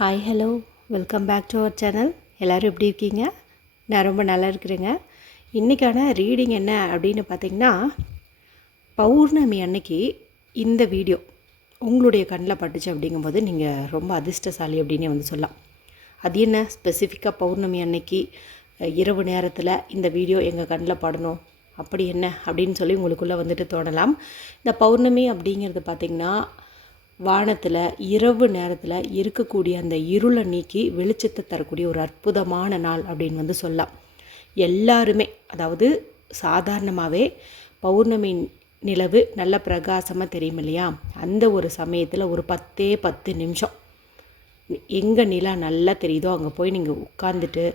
Hi hello welcome back to our channel. எல்லோரும் எப்படி இருக்கீங்க? நான் ரொம்ப நல்லா இருக்கிறேங்க. இன்றைக்கான ரீடிங் என்ன அப்படின்னு பார்த்திங்கன்னா, பௌர்ணமி அன்னைக்கு இந்த வீடியோ உங்களுடைய கண்ணில் பட்டுச்சு அப்படிங்கும்போது நீங்கள் ரொம்ப அதிர்ஷ்டசாலி அப்படின்னே சொல்லலாம். அது என்ன ஸ்பெசிஃபிக்காக பௌர்ணமி அன்னைக்கு இரவு நேரத்தில் இந்த வீடியோ எங்கள் கண்ணில் படணும் அப்படி என்ன அப்படின்னு சொல்லி உங்களுக்குள்ளே தோணலாம். இந்த பௌர்ணமி அப்படிங்கிறது பார்த்திங்கன்னா, வானத்தில் இரவு நேரத்தில் இருக்கக்கூடிய அந்த இருளை நீக்கி வெளிச்சத்தை தரக்கூடிய ஒரு அற்புதமான நாள் அப்படின்னு சொல்லலாம். எல்லாருமே, அதாவது சாதாரணமாகவே பௌர்ணமி நிலவு நல்ல பிரகாசமாக தெரியும் இல்லையா? அந்த ஒரு சமயத்தில் ஒரு 10 நிமிஷம் எங்கே நிலா நல்லா தெரியுதோ அங்கே போய் நீங்கள் உட்காந்துட்டு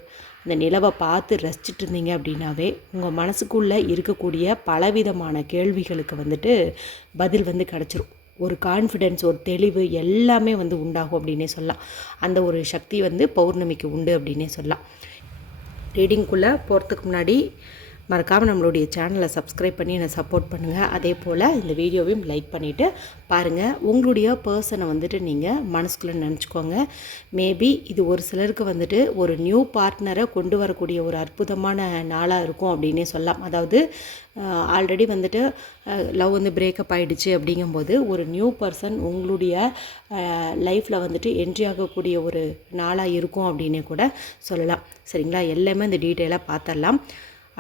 அந்த நிலவை பார்த்து ரசிச்சுட்டு இருந்தீங்க அப்படின்னாவே உங்கள் மனசுக்குள்ளே இருக்கக்கூடிய பலவிதமான கேள்விகளுக்கு பதில் கிடச்சிரும். ஒரு கான்ஃபிடென்ஸ், ஒரு தெளிவு எல்லாமே உண்டாகும் அப்படின்னே சொல்லலாம். அந்த ஒரு சக்தி பௌர்ணமிக்கு உண்டு அப்படின்னே சொல்லலாம். ரீடிங்குள்ளே போகிறதுக்கு முன்னாடி மறக்காமல் நம்மளுடைய சேனலை சப்ஸ்கிரைப் பண்ணி என்னை சப்போர்ட் பண்ணுங்கள். அதே போல் இந்த வீடியோவையும் லைக் பண்ணிவிட்டு பாருங்கள். உங்களுடைய பர்சனை நீங்கள் மனசுக்குள்ளே நினச்சிக்கோங்க. மேபி இது ஒரு சிலருக்கு ஒரு நியூ பார்ட்னரை கொண்டு வரக்கூடிய ஒரு அற்புதமான நாளாக இருக்கும் அப்படின்னே சொல்லலாம். அதாவது ஆல்ரெடி லவ் பிரேக்கப் ஆகிடுச்சு அப்படிங்கும்போது ஒரு நியூ பர்சன் உங்களுடைய லைஃப்பில் என்ட்ரி ஆகக்கூடிய ஒரு நாளாக இருக்கும் அப்படின்னே கூட சொல்லலாம். சரிங்களா? எல்லாமே இந்த டீட்டெயிலாக பார்த்துடலாம்.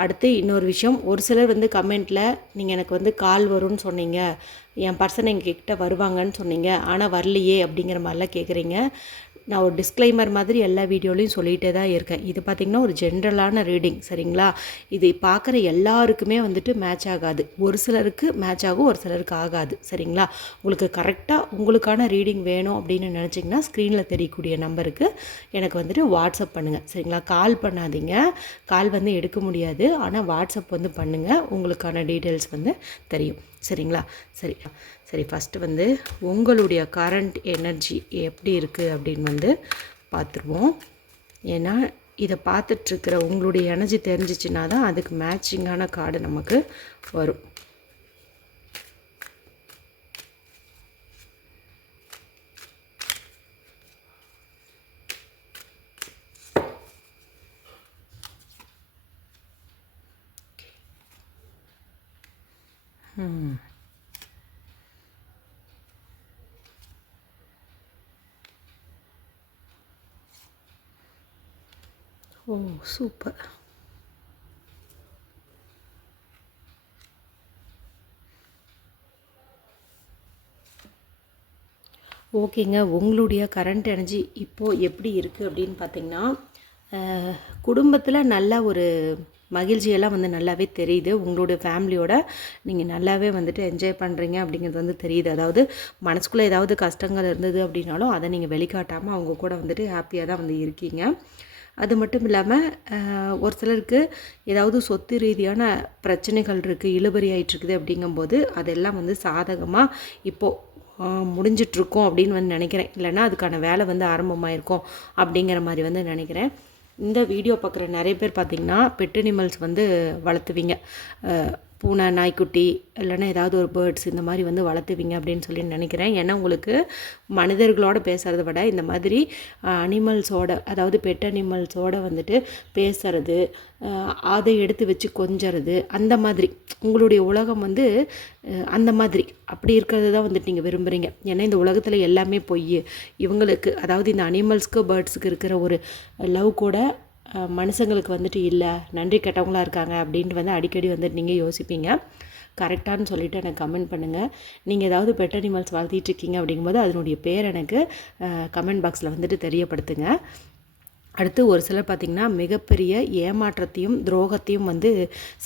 அடுத்து இன்னொரு விஷயம், ஒரு சிலர் கமெண்ட்டில் நீங்கள் எனக்கு கால் வரும்னு சொன்னீங்க, என் பர்சன் எங்ககிட்ட வருவாங்கன்னு சொன்னீங்க, ஆனால் வரலையே அப்படிங்கிற மாதிரிலாம் கேட்குறீங்க. நான் ஒரு டிஸ்க்ளைமர் மாதிரி எல்லா வீடியோலையும் சொல்லிகிட்டே தான் இருக்கேன். இது பார்த்திங்கன்னா ஒரு ஜென்ரலான ரீடிங். சரிங்களா? இது பார்க்குற எல்லாருக்குமே மேட்ச் ஆகாது. ஒரு சிலருக்கு மேட்ச் ஆகும், ஒரு சிலருக்கு ஆகாது. சரிங்களா? உங்களுக்கு கரெக்டாக உங்களுக்கான ரீடிங் வேணும் அப்படின்னு நினச்சிங்கன்னா ஸ்க்ரீனில் தெரியக்கூடிய நம்பருக்கு எனக்கு வாட்ஸ்அப் பண்ணுங்கள். சரிங்களா? கால் பண்ணாதீங்க. கால் எடுக்க முடியாது. ஆனால் வாட்ஸ்அப் பண்ணுங்கள். உங்களுக்கான டீட்டெயில்ஸ் தெரியும். சரிங்களா? சரி ஃபஸ்ட்டு உங்களுடைய கரண்ட் எனர்ஜி எப்படி இருக்குது அப்படின்னு பார்த்துருவோம். ஏன்னா இதை பார்த்துட்ருக்கிற உங்களுடைய எனர்ஜி தெரிஞ்சிச்சுன்னா தான் அதுக்கு மேட்சிங்கான கார்டு நமக்கு வரும். ஓ சூப்பர். ஓகேங்க. உங்களுடைய கரண்ட் எனர்ஜி இப்போது எப்படி இருக்குது அப்படின்னு பார்த்திங்கன்னா, குடும்பத்தில் நல்ல ஒரு மகிழ்ச்சியெல்லாம் நல்லாவே தெரியுது. உங்களுடைய ஃபேமிலியோட நீங்கள் நல்லாவே என்ஜாய் பண்ணுறீங்க அப்படிங்கிறது தெரியுது. அதாவது மனசுக்குள்ளே ஏதாவது கஷ்டங்கள் இருந்தது அப்படின்னாலும் அதை நீங்கள் வெளிக்காட்டாமல் அவங்க கூட ஹாப்பியாக தான் இருக்கீங்க. அது மட்டும் இல்லாமல் ஒரு சிலருக்கு ஏதாவது சொத்து ரீதியான பிரச்சனைகள் இருக்குது, இழுபறி ஆகிட்டுருக்குது அப்படிங்கும்போது அதெல்லாம் சாதகமாக இப்போது முடிஞ்சிட்ருக்கோம் அப்படின்னு நினைக்கிறேன். இல்லைன்னா அதுக்கான வேலை ஆரம்பமாயிருக்கும் அப்படிங்கிற மாதிரி நினைக்கிறேன். இந்த வீடியோ பார்க்குற நிறைய பேர் பார்த்திங்கன்னா பெட் அனிமல்ஸ் வளர்த்துவீங்க. பூனை, நாய்க்குட்டி, இல்லைன்னா ஏதாவது ஒரு பேர்ட்ஸ் இந்த மாதிரி வளர்த்துவீங்க அப்படின்னு சொல்லி நினைக்கிறேன். ஏன்னா உங்களுக்கு மனிதர்களோடு பேசுகிறத விட இந்த மாதிரி அனிமல்ஸோட, அதாவது பெட் அனிமல்ஸோடு பேசுகிறது, அதை எடுத்து வச்சு கொஞ்சறது, அந்த மாதிரி உங்களுடைய உலகம் அந்த மாதிரி அப்படி இருக்கிறது தான் நீங்கள் விரும்புகிறீங்க. ஏன்னா இந்த உலகத்தில் எல்லாமே பொய். இவங்களுக்கு, அதாவது இந்த அனிமல்ஸ்க்கு பேர்ட்ஸுக்கு இருக்கிற ஒரு லவ் கூட மனுஷங்களுக்கு இல்லை, நன்றி கெட்டவங்களாக இருக்காங்க அப்படின்ட்டு அடிக்கடி நீங்கள் யோசிப்பீங்க. கரெக்டானு சொல்லிவிட்டு எனக்கு கமெண்ட் பண்ணுங்கள். நீங்கள் ஏதாவது பெட் அனிமல்ஸ் வளர்த்திட்ருக்கீங்க அப்படிங்கும்போது அதனுடைய பேர் எனக்கு கமெண்ட் பாக்ஸில் தெரியப்படுத்துங்க. அடுத்து ஒரு சிலர் பார்த்திங்கன்னா மிகப்பெரிய ஏமாற்றத்தையும் துரோகத்தையும்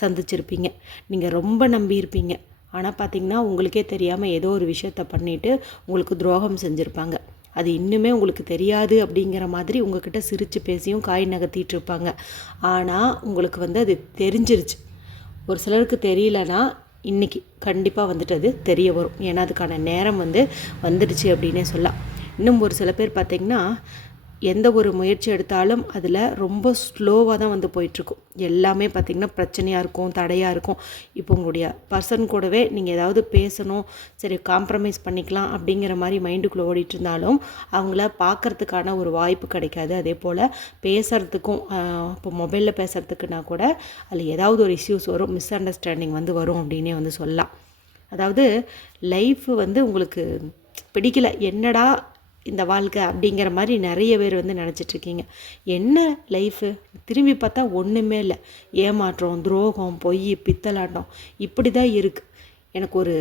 சந்திச்சிருப்பீங்க. நீங்கள் ரொம்ப நம்பியிருப்பீங்க. ஆனால் பார்த்திங்கன்னா உங்களுக்கே தெரியாமல் ஏதோ ஒரு விஷயத்த பண்ணிவிட்டு உங்களுக்கு துரோகம் செஞ்சுருப்பாங்க. அது இன்னுமே உங்களுக்கு தெரியாது அப்படிங்கிற மாதிரி உங்கள்கிட்ட சிரித்து பேசியும் காய் நகர்த்திட்டு இருப்பாங்க. ஆனால் உங்களுக்கு அது தெரிஞ்சிருச்சு. ஒரு சிலருக்கு தெரியலனா இன்றைக்கி கண்டிப்பாக அது தெரிய வரும். ஏன்னா அதுக்கான நேரம் வந்துடுச்சு அப்படின்னே சொல்லலாம். இன்னும் ஒரு சில பேர் பார்த்திங்கன்னா எந்த ஒரு முயற்சி எடுத்தாலும் அதில் ரொம்ப ஸ்லோவாக தான் வந்து போயிட்டுருக்கும். எல்லாமே பார்த்திங்கன்னா பிரச்சனையாக இருக்கும், தடையாக இருக்கும். இப்போ உங்களுடைய பர்சன் கூடவே நீங்கள் ஏதாவது பேசணும், சரி காம்ப்ரமைஸ் பண்ணிக்கலாம் அப்படிங்கிற மாதிரி மைண்டுக்குள்ளே ஓடிட்டு இருந்தாலும் அவங்கள பார்க்குறதுக்கான ஒரு வாய்ப்பு கிடைக்காது. அதே போல் பேசுகிறதுக்கும் இப்போ மொபைலில் பேசுகிறதுக்குனா கூட அதில் ஏதாவது ஒரு இஷ்யூஸ் வரும், மிஸ் அண்டர்ஸ்டாண்டிங் வந்து வரும் அப்படின்னே வந்து சொல்லலாம். அதாவது லைஃப் வந்து உங்களுக்கு பிடிக்கல, என்னடா இந்த வாழ்க்கை அப்படிங்கிற மாதிரி நிறைய பேர் வந்து நினச்சிட்ருக்கீங்க. என்ன லைஃபு, திரும்பி பார்த்தா ஒன்றுமே இல்லை, ஏமாற்றம், துரோகம், பொய், பித்தலாட்டம் இப்படி தான் இருக்குது. எனக்கு ஒரு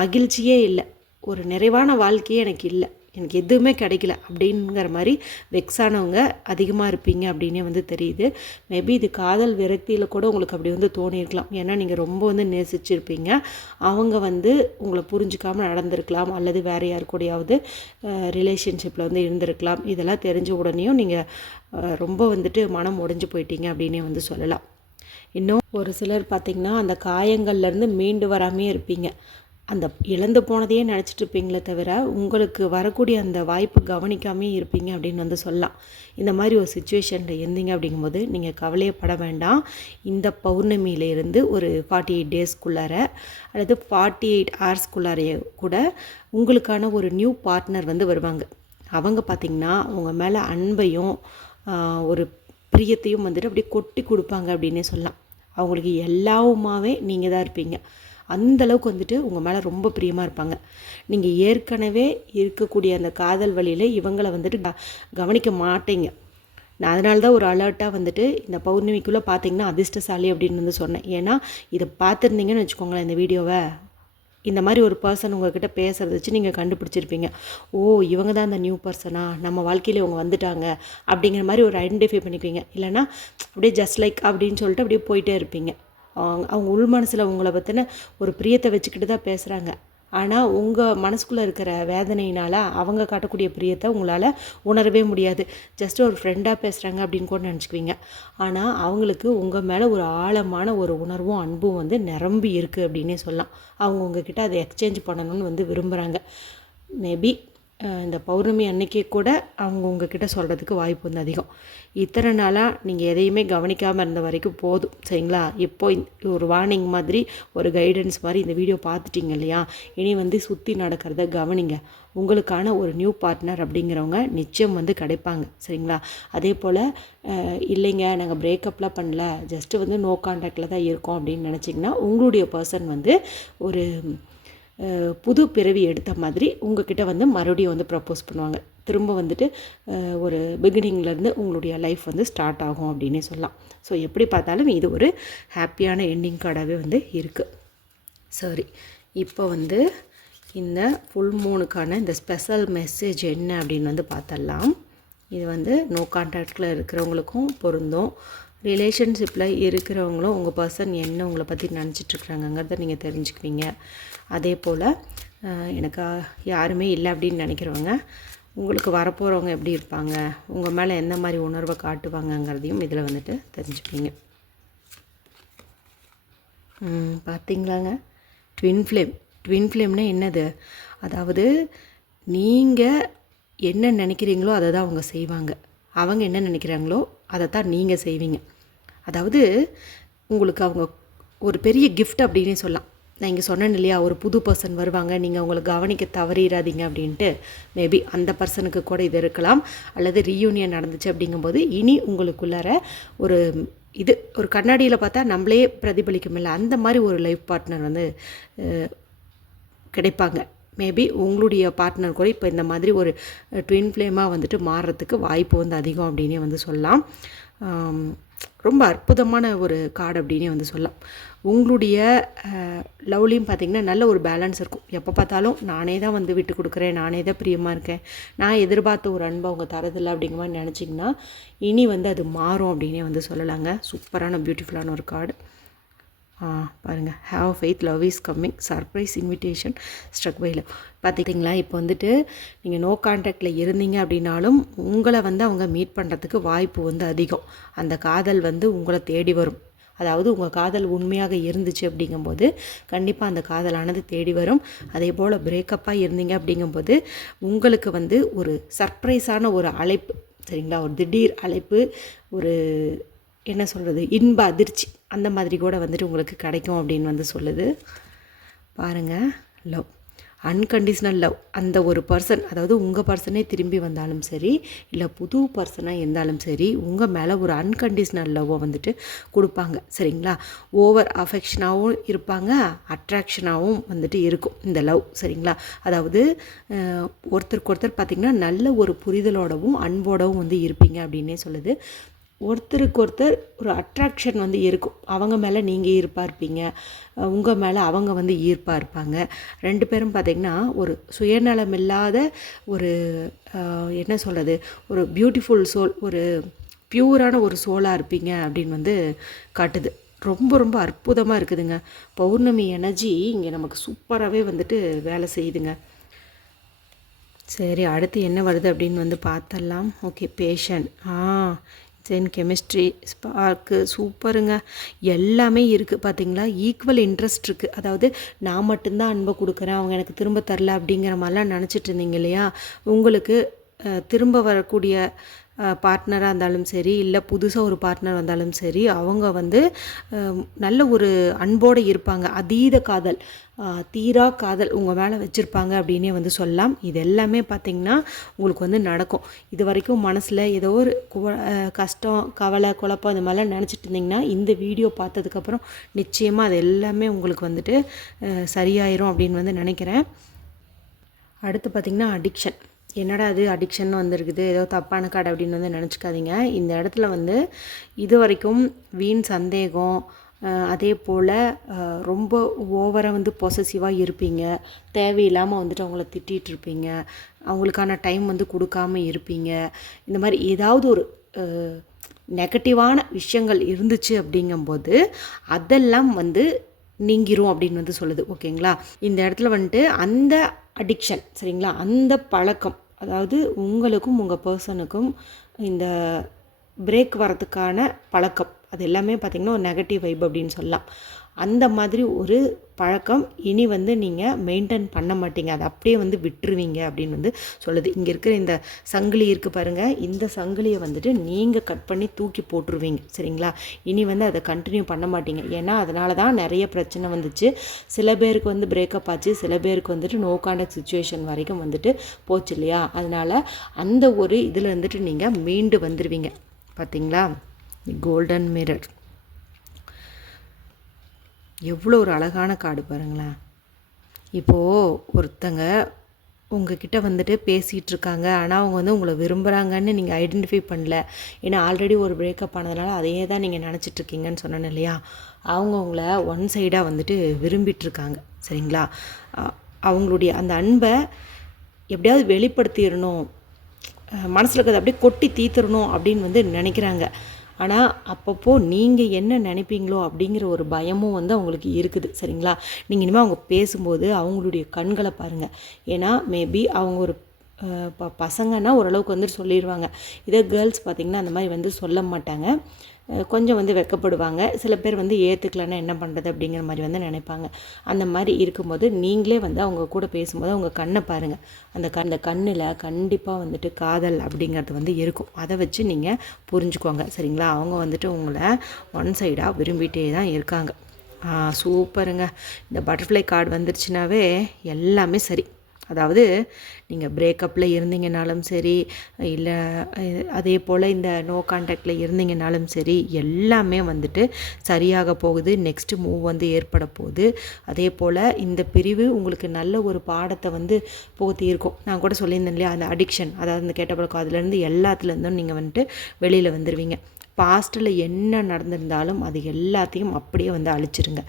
மகிழ்ச்சியே இல்லை, ஒரு நிறைவான வாழ்க்கையே எனக்கு இல்லை, எனக்கு எதுவுமே கிடைக்கல அப்படிங்கிற மாதிரி வெக்ஸானவங்க அதிகமாக இருப்பீங்க அப்படின்னே வந்து தெரியுது. மேபி இது காதல் விரக்தியில் கூட உங்களுக்கு அப்படி வந்து தோணியிருக்கலாம். ஏன்னா நீங்கள் ரொம்ப வந்து நேசிச்சிருப்பீங்க, அவங்க வந்து உங்களை புரிஞ்சிக்காமல் நடந்திருக்கலாம், அல்லது வேறு யார் கூடயாவது ரிலேஷன்ஷிப்பில் வந்து இருந்திருக்கலாம். இதெல்லாம் தெரிஞ்ச உடனேயும் நீங்கள் ரொம்ப வந்துட்டு மனம் உடைஞ்சு போயிட்டீங்க அப்படின்னே வந்து சொல்லலாம். இன்னும் ஒரு சிலர் பார்த்திங்கன்னா அந்த காயங்கள்லேருந்து மீண்டு வராமே இருப்பீங்க. அந்த இழந்து போனதையே நினச்சிட்டு இருப்பீங்களே தவிர உங்களுக்கு வரக்கூடிய அந்த வாய்ப்பு கவனிக்காமே இருப்பீங்க அப்படின்னு வந்து சொல்லலாம். இந்த மாதிரி ஒரு சுச்சுவேஷனில் இருந்தீங்க அப்படிங்கும்போது நீங்கள் கவலையப்பட வேண்டாம். இந்த பௌர்ணமியிலேருந்து ஒரு 48 டேஸ்க்குள்ளார அல்லது 48 ஹவர்ஸ்க்குள்ளாரையே கூட உங்களுக்கான ஒரு நியூ பார்ட்னர் வந்து வருவாங்க. அவங்க பார்த்திங்கன்னா உங்கள் மேலே அன்பையும் ஒரு பிரியத்தையும் வந்துட்டு அப்படியே கொட்டி கொடுப்பாங்க அப்படின்னே சொல்லலாம். அவங்களுக்கு எல்லாவுமாவே நீங்கள் தான் இருப்பீங்க. அந்தளவுக்கு வந்துட்டு உங்கள் மேலே ரொம்ப பிரியமாக இருப்பாங்க. நீங்கள் ஏற்கனவே இருக்கக்கூடிய அந்த காதல் வழியில் இவங்களை வந்துட்டு கவனிக்க மாட்டீங்க. நான் அதனால தான் ஒரு அலர்ட்டாக வந்துட்டு இந்த பௌர்ணமிக்குள்ளே பார்த்தீங்கன்னா அதிர்ஷ்டசாலி அப்படின்னு வந்து சொன்னேன். ஏன்னா இதை பார்த்துருந்தீங்கன்னு வச்சுக்கோங்களேன், இந்த வீடியோவை, இந்த மாதிரி ஒரு பர்சன் உங்கள்கிட்ட பேசுகிறத வச்சு நீங்கள் கண்டுபிடிச்சிருப்பீங்க. ஓ, இவங்க தான் அந்த நியூ பர்சனா, நம்ம வாழ்க்கையில் இவங்க வந்துட்டாங்க அப்படிங்கிற மாதிரி ஒரு ஐடென்டிஃபை பண்ணிக்குவீங்க. இல்லைனா அப்படியே ஜஸ்ட் லைக் அப்படின்னு சொல்லிட்டு அப்படியே போயிட்டே இருப்பீங்க. அவங்க உள் மனசில் உங்களை பற்றின ஒரு பிரியத்தை வச்சுக்கிட்டு தான் பேசுகிறாங்க. ஆனால் உங்கள் மனசுக்குள்ளே இருக்கிற வேதனையினால் அவங்க காட்டக்கூடிய பிரியத்தை உங்களால் உணரவே முடியாது. ஜஸ்ட் ஒரு ஃப்ரெண்டாக பேசுகிறாங்க அப்படின்னு கூட நினச்சிக்குவீங்க. ஆனால் அவங்களுக்கு உங்கள் மேலே ஒரு ஆழமான ஒரு உணர்வும் அன்பும் வந்து நிரம்பி இருக்குது அப்படின்னே சொல்லலாம். அவங்க உங்ககிட்ட அதை எக்ஸ்சேஞ்ச் பண்ணணும்னு வந்து விரும்புகிறாங்க. மேபி இந்த பௌர்ணமி அன்னைக்கே கூட அவங்க உங்ககிட்ட சொல்கிறதுக்கு வாய்ப்பு வந்து அதிகம். இத்தனை நாளாக நீங்கள் எதையுமே கவனிக்காமல் இருந்த வரைக்கும் போதும், சரிங்களா? இப்போ ஒரு வார்னிங் மாதிரி, ஒரு கைடன்ஸ் மாதிரி இந்த வீடியோ பார்த்துட்டிங்க இல்லையா? இனி வந்து சுற்றி நடக்கிறத கவனிங்க. உங்களுக்கான ஒரு நியூ பார்ட்னர் அப்படிங்கிறவங்க நிச்சயம் வந்து கிடைப்பாங்க, சரிங்களா? அதே போல் இல்லைங்க நாங்கள் பிரேக்கப்லாம் பண்ணல, ஜஸ்ட்டு வந்து நோ கான்டாக்டில் தான் இருக்கோம் அப்படின்னு நினச்சிங்கன்னா உங்களுடைய பர்சன் வந்து ஒரு புது பிறவி எடுத்த மாதிரி உங்ககிட்ட வந்து மறுபடியும் வந்து ப்ரப்போஸ் பண்ணுவாங்க. திரும்ப வந்துட்டு ஒரு பிகினிங்லேருந்து உங்களுடைய லைஃப் வந்து ஸ்டார்ட் ஆகும் அப்படின்னே சொல்லலாம். ஸோ எப்படி பார்த்தாலும் இது ஒரு ஹாப்பியான எண்டிங் கார்டாகவே வந்து இருக்குது. சரி, இப்போ வந்து இந்த ஃபுல் மூனுக்கான இந்த ஸ்பெஷல் மெசேஜ் என்ன அப்படின்னு வந்து பார்த்தரலாம். இது வந்து நோ கான்டாக்டில் இருக்கிறவங்களுக்கும் பொருந்தும், ரிலேஷன்ஷிப்பில் இருக்கிறவங்களும் உங்கள் பர்சன் என்ன உங்களை பற்றி நினச்சிட்ருக்குறாங்கங்கிறத நீங்கள் தெரிஞ்சுக்குவீங்க. அதே போல் எனக்கு யாருமே இல்லை அப்படின்னு நினைக்கிறவங்க, உங்களுக்கு வரப்போகிறவங்க எப்படி இருப்பாங்க, உங்கள் மேலே எந்த மாதிரி உணர்வை காட்டுவாங்கங்கிறதையும் இதில் வந்துட்டு தெரிஞ்சுப்பீங்க. பார்த்தீங்களாங்க, ட்வின் ஃப்ளேம்னா என்னது? அதாவது நீங்கள் என்ன நினைக்கிறீங்களோ அதை தான் அவங்க செய்வாங்க, அவங்க என்ன நினைக்கிறாங்களோ அதை தான் நீங்கள் செய்வீங்க. அதாவது உங்களுக்கு அவங்க ஒரு பெரிய கிஃப்ட் அப்படின்னே சொல்லலாம். நான் இங்கே சொன்னேன் இல்லையா, ஒரு புது பர்சன் வருவாங்க, நீங்கள் அவங்களை கவனிக்க தவறிடாதீங்க அப்படின்ட்டு. மேபி அந்த பர்சனுக்கு கூட இது இருக்கலாம். அல்லது ரீயூனியன் நடந்துச்சு அப்படிங்கும்போது இனி உங்களுக்குள்ளார ஒரு கண்ணாடியில் பார்த்தா நம்மளே பிரதிபலிக்கும் இல்லை, அந்த மாதிரி ஒரு லைஃப் பார்ட்னர் வந்து கிடைப்பாங்க. மேபி உங்களுடைய பார்ட்னர் கூட இப்போ இந்த மாதிரி ஒரு ட்வின் ஃப்ளேமாக வந்துட்டு மாறுறதுக்கு வாய்ப்பு வந்து அதிகம் அப்படின்னே வந்து சொல்லலாம். ரொம்ப அற்புதமான ஒரு கார்டு அப்படின்னே வந்து சொல்லலாம். உங்களுடைய லவ்லையும் பார்த்திங்கன்னா நல்ல ஒரு பேலன்ஸ் இருக்கும். எப்போ பார்த்தாலும் நானே தான் வந்து விட்டு கொடுக்குறேன், நானே தான் பிரியமாக இருக்கேன், நான் எதிர்பார்த்த ஒரு அன்பை அவங்க தரதில்லை அப்படிங்கிற மாதிரி நினச்சிங்கன்னா இனி வந்து அது மாறும் அப்படின்னே வந்து சொல்லலாங்க. சூப்பரான பியூட்டிஃபுல்லான ஒரு கார்டு. பாருங்கள், have faith, love is coming, surprise invitation, struck by love. பார்த்துக்கிட்டிங்களா, இப்போ வந்துட்டு நீங்கள் நோ கான்டாக்டில் இருந்தீங்க அப்படின்னாலும் உங்களை வந்து அவங்க மீட் பண்ணுறதுக்கு வாய்ப்பு வந்து அதிகம். அந்த காதல் வந்து உங்களை தேடி வரும். அதாவது உங்கள் காதல் உண்மையாக இருந்துச்சு அப்படிங்கும்போது கண்டிப்பாக அந்த காதலானது தேடி வரும். அதே போல் பிரேக்கப்பாக இருந்தீங்க அப்படிங்கும்போது உங்களுக்கு வந்து ஒரு சர்ப்ரைஸான ஒரு அழைப்பு, சரிங்களா. ஒரு திடீர் அழைப்பு, ஒரு என்ன சொல்கிறது, இன்ப அதிர்ச்சி அந்த மாதிரி கூட வந்துட்டு உங்களுக்கு கிடைக்கும் அப்படின்னு வந்து சொல்லுது. பாருங்கள், லவ், அன்கண்டிஷ்னல் லவ். அந்த ஒரு பர்சன், அதாவது உங்கள் பர்சனே திரும்பி வந்தாலும் சரி, இல்லை புது பர்சனாக இருந்தாலும் சரி, உங்கள் மேலே ஒரு அன்கண்டிஷ்னல் லவ்வை வந்துட்டு கொடுப்பாங்க. சரிங்களா. ஓவர் அஃபெக்ஷனாகவும் இருப்பாங்க, அட்ராக்ஷனாகவும் வந்துட்டு இருக்கும் இந்த லவ். சரிங்களா. அதாவது ஒருத்தருக்கு ஒருத்தர் பார்த்திங்கன்னா நல்ல ஒரு புரிதலோடவும் அன்போடவும் வந்து இருப்பீங்க அப்படின்னே சொல்லுது. ஒருத்தருக்கு ஒருத்தர் ஒரு அட்ராக்ஷன் வந்து இருக்கும். அவங்க மேலே நீங்கள் ஈர்ப்பாக இருப்பீங்க, உங்கள் மேலே அவங்க வந்து ஈர்ப்பாக இருப்பாங்க. 2 பேரும் பார்த்திங்கன்னா ஒரு சுயநலம் இல்லாத ஒரு என்ன சொல்கிறது, ஒரு பியூட்டிஃபுல் சோல், ஒரு பியூரான ஒரு சோலாக இருப்பீங்க அப்படின்னு வந்து காட்டுது. ரொம்ப ரொம்ப அற்புதமாக இருக்குதுங்க. பௌர்ணமி எனர்ஜி இங்கே நமக்கு சூப்பராகவே வந்துட்டு வேலை செய்யுதுங்க. சரி, அடுத்து என்ன வருது அப்படின்னு வந்து பார்த்தலாம். ஓகே, பேஷன், தென் கெமிஸ்ட்ரி, ஸ்பார்க்கு, சூப்பருங்க. எல்லாமே இருக்குது பார்த்திங்களா. ஈக்குவல் இன்ட்ரெஸ்ட் இருக்குது. அதாவது நான் மட்டும்தான் அன்பை கொடுக்குறேன், அவங்க எனக்கு திரும்ப தரல அப்படிங்கிற மாதிரிலாம் நினச்சிட்டு இருந்தீங்க இல்லையா. உங்களுக்கு திரும்ப வரக்கூடிய பார்ட்னராக இருந்தாலும் சரி, இல்லை புதுசாக ஒரு பார்ட்னர் வந்தாலும் சரி, அவங்க வந்து நல்ல ஒரு அன்போடு இருப்பாங்க. அதீத காதல், தீரா காதல் உங்கள் மேலே வச்சுருப்பாங்க அப்படின்னே வந்து சொல்லலாம். இது எல்லாமே பார்த்திங்கன்னா உங்களுக்கு வந்து நடக்கும். இது வரைக்கும் மனசில் ஏதோ ஒரு கஷ்டம், கவலை, குழப்பம் இந்த மாதிரிலாம் நினச்சிட்டு இருந்திங்கன்னா இந்த வீடியோ பார்த்ததுக்கப்புறம் நிச்சயமாக அது எல்லாமே உங்களுக்கு வந்துட்டு சரியாயிரும் அப்படின்னு வந்து நினைக்கிறேன். அடுத்து பார்த்திங்கன்னா அடிக்ஷன். என்னடா அது அடிக்ஷன் வந்திருக்குது, ஏதோ தப்பான கார்டு அப்படின்னு வந்து நினச்சிக்காதீங்க. இந்த இடத்துல வந்து இது வரைக்கும் வீண் சந்தேகம், அதே போல் ரொம்ப ஓவராக வந்து பொசசிவாக இருப்பீங்க, தேவையில்லாமல் வந்துட்டு அவங்கள திட்டிகிட்ருப்பீங்க, அவங்களுக்கான டைம் வந்து கொடுக்காம இருப்பீங்க. இந்த மாதிரி ஏதாவது ஒரு நெகட்டிவான விஷயங்கள் இருந்துச்சு அப்படிங்கும்போது அதெல்லாம் வந்து நீங்கிரும் அப்படின்னு வந்து சொல்லுது. ஓகேங்களா. இந்த இடத்துல வந்துட்டு அந்த அடிக்ஷன், சரிங்களா, அந்த பழக்கம், அதாவது உங்களுக்கும் உங்கள் பர்சனுக்கும் இந்த பிரேக் வரதுக்கான பழக்கம், அது எல்லாமே பார்த்திங்கன்னா ஒரு நெகட்டிவ் வைப் அப்படின்னு சொல்லலாம். அந்த மாதிரி ஒரு பழக்கம் இனி வந்து நீங்கள் மெயின்டைன் பண்ண மாட்டீங்க, அதை அப்படியே வந்து விட்டுருவீங்க அப்படின்னு வந்து சொல்லுது. இங்கே இருக்கிற இந்த சங்கிலி இருக்குது பாருங்கள், இந்த சங்கிலியை வந்துட்டு நீங்கள் கட் பண்ணி தூக்கி போட்டுருவீங்க. சரிங்களா. இனி வந்து அதை கண்டினியூ பண்ண மாட்டீங்க. ஏன்னா அதனால தான் நிறைய பிரச்சனை வந்துச்சு. சில பேருக்கு வந்து பிரேக்கப் ஆச்சு, சில பேருக்கு வந்துட்டு நோ கான்டாக்ட் சுச்சுவேஷன் வரைக்கும் வந்துட்டு போச்சு இல்லையா. அதனால் அந்த ஒரு இதில் வந்துட்டு நீங்கள் மீண்டு வந்துடுவீங்க. பார்த்தீங்களா, கோல்டன் மிரர் எவ்வளோ ஒரு அழகான கார்டு பாருங்களேன். இப்போது ஒருத்தங்க உங்ககிட்ட வந்துட்டு பேசிகிட்டு இருக்காங்க, ஆனால் அவங்க வந்து உங்களை விரும்புகிறாங்கன்னு நீங்கள் ஐடென்டிஃபை பண்ணல. ஏன்னா ஆல்ரெடி ஒரு பிரேக்கப் ஆனதுனால அதையே தான் நீங்கள் நினச்சிட்ருக்கீங்கன்னு சொன்னேன் இல்லையா. அவங்க உங்களை ஒன் சைடாக வந்துட்டு விரும்பிகிட்ருக்காங்க. சரிங்களா. அவங்களுடைய அந்த அன்பை எப்படியாவது வெளிப்படுத்திடணும், மனசில் இருக்கிறத அப்படியே கொட்டி தீர்த்துடணும் அப்படின்னு வந்து நினைக்கிறாங்க. ஆனால் அப்பப்போ நீங்கள் என்ன நினைப்பீங்களோ அப்படிங்கிற ஒரு பயமும் வந்து அவங்களுக்கு இருக்குது. சரிங்களா. நீங்கள் இனிமேல் அவங்க பேசும்போது அவங்களுடைய கண்களை பாருங்கள். ஏன்னா மேபி அவங்க ஒரு பசங்கன்னா ஓரளவுக்கு வந்துட்டு சொல்லிடுவாங்க. இதே கேர்ள்ஸ் பார்த்திங்கன்னா அந்த மாதிரி வந்து சொல்ல மாட்டாங்க, கொஞ்சம் வந்து வெட்கப்படுவாங்க. சில பேர் வந்து ஏற்றுக்கலன்னா என்ன பண்ணுறது அப்படிங்கிற மாதிரி வந்து நினைப்பாங்க. அந்த மாதிரி இருக்கும்போது நீங்களே வந்து அவங்க கூட பேசும்போது அவங்க கண்ணை பாருங்கள். அந்த கண்ணில் கண்டிப்பாக வந்துட்டு காதல் அப்படிங்கிறது வந்து இருக்கும். அதை வச்சு நீங்கள் புரிஞ்சுக்கோங்க. சரிங்களா. அவங்க வந்துட்டு உங்களை ஒன் சைடாக விரும்பிகிட்டே தான் இருக்காங்க. சூப்பருங்க. இந்த பட்டர்ஃப்ளை கார்டு வந்துருச்சுனாவே எல்லாமே சரி. அதாவது நீங்கள் பிரேக்கப்பில் இருந்தீங்கனாலும் சரி, இல்லை அதே போல் இந்த நோ கான்டாக்டில் இருந்தீங்கனாலும் சரி, எல்லாமே வந்துட்டு சரியாக போகுது. நெக்ஸ்ட்டு மூவ் வந்து ஏற்பட போகுது. அதே போல் இந்த பிரிவு உங்களுக்கு நல்ல ஒரு பாடத்தை வந்து புகுத்தி இருக்கும். நான் கூட சொல்லியிருந்தேன் இல்லையா, அந்த அடிக்ஷன், அதாவது இந்த கெட்ட பழக்கம், அதுலேருந்து எல்லாத்துலேருந்தும் நீங்கள் வந்துட்டு வெளியில் வந்துடுவீங்க. பாஸ்ட்டில் என்ன நடந்திருந்தாலும் அது எல்லாத்தையும் அப்படியே வந்து அழிச்சிருங்க.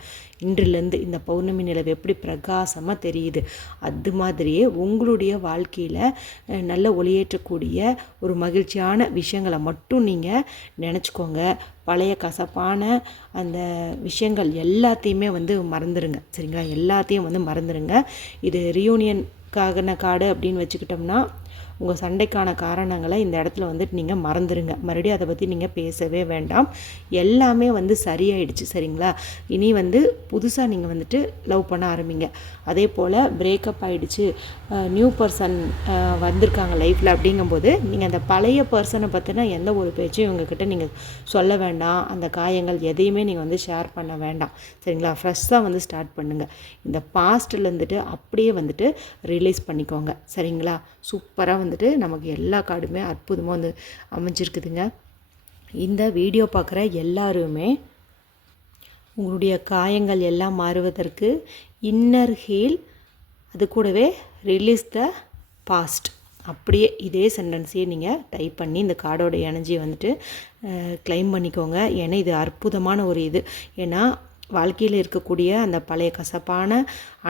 இன்றிலேருந்து இந்த பௌர்ணமி நிலவு எப்படி பிரகாசமாக தெரியுது, அது மாதிரியே உங்களுடைய வாழ்க்கையில் நல்ல ஒளியேற்றக்கூடிய ஒரு மகிழ்ச்சியான விஷயங்களை மட்டும் நீங்கள் நினச்சிக்கோங்க. பழைய கசப்பான அந்த விஷயங்கள் எல்லாத்தையுமே வந்து மறந்துடுங்க. சரிங்களா. எல்லாத்தையும் வந்து மறந்துடுங்க. இது ரியூனியனுக்கான கார்டு அப்படின்னு வச்சுக்கிட்டோம்னா உங்கள் சண்டைக்கான காரணங்களை இந்த இடத்துல வந்துட்டு நீங்கள் மறந்துடுங்க. மறுபடியும் அதை பற்றி நீங்கள் பேசவே வேண்டாம். எல்லாமே வந்து சரியாயிடுச்சு, சரிங்களா? இனி வந்து புதுசாக நீங்கள் வந்துட்டு லவ் பண்ண ஆரம்பிங்க. அதே போல் பிரேக்கப் ஆகிடுச்சு, நியூ பர்சன் வந்திருக்காங்க லைஃப்பில் அப்படிங்கும்போது நீங்கள் அந்த பழைய பர்சனை பற்றின எந்த ஒரு பேச்சும் இவங்கக்கிட்ட நீங்கள் சொல்ல வேண்டாம். அந்த காயங்கள் எதையுமே நீங்கள் வந்து ஷேர் பண்ண வேண்டாம், சரிங்களா? ஃப்ரெஷ்ஷாக வந்து ஸ்டார்ட் பண்ணுங்கள். இந்த பாஸ்ட்டில் இருந்துட்டு அப்படியே வந்துட்டு ரிலீஸ் பண்ணிக்கோங்க, சரிங்களா? சூப்பராக வந்துட்டு நமக்கு எல்லா கார்டுமே அற்புதமாக வந்து அமைஞ்சிருக்குதுங்க. இந்த வீடியோ பார்க்குற எல்லாருமே உங்களுடைய காயங்கள் எல்லாம் மாறுவதற்கு இன்னர் ஹீல், அது கூடவே ரிலீஸ் த பாஸ்ட், அப்படியே இதே சென்டென்ஸையே நீங்கள் டைப் பண்ணி இந்த கார்டோட எனர்ஜியை வந்துட்டு கிளைம் பண்ணிக்கோங்க. ஏன்னா இது அற்புதமான ஒரு இது. ஏன்னா வாழ்க்கையில் இருக்கக்கூடிய அந்த பழைய கசப்பான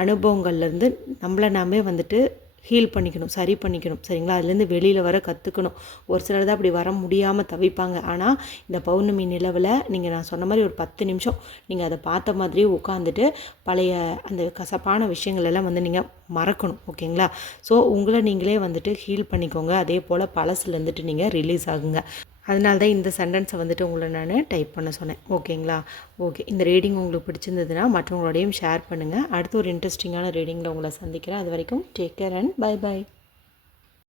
அனுபவங்கள்லேருந்து நம்மளை நாமே வந்துட்டு ஹீல் பண்ணிக்கணும், சரி பண்ணிக்கணும், சரிங்களா? அதுலேருந்து வெளியில் வர கற்றுக்கணும். ஒரு சிலர் தான் அப்படி வர முடியாமல் தவிப்பாங்க. ஆனால் இந்த பௌர்ணமி நிலவில் நீங்கள் நான் சொன்ன மாதிரி ஒரு 10 நிமிஷம் நீங்கள் அதை பார்த்த மாதிரியே உட்காந்துட்டு பழைய அந்த கசப்பான விஷயங்கள் எல்லாம் வந்து நீங்கள் மறக்கணும், ஓகேங்களா? ஸோ உங்களை நீங்களே வந்துட்டு ஹீல் பண்ணிக்கோங்க. அதே போல் பழசுலேருந்துட்டு நீங்கள் ரிலீஸ் ஆகுங்க. அதனால தான் இந்த சென்டென்ஸை வந்துட்டு உங்களை நான் டைப் பண்ண சொன்னேன், ஓகேங்களா? ஓகே, இந்த ரீடிங் உங்களுக்கு பிடிச்சிருந்ததுன்னா மற்றவங்களோடையும் ஷேர் பண்ணுங்கள். அடுத்து ஒரு இன்ட்ரெஸ்டிங்கான ரீடிங்கில் உங்களை சந்திக்கிறேன். அது வரைக்கும் டேக் கேர் அண்ட் பை.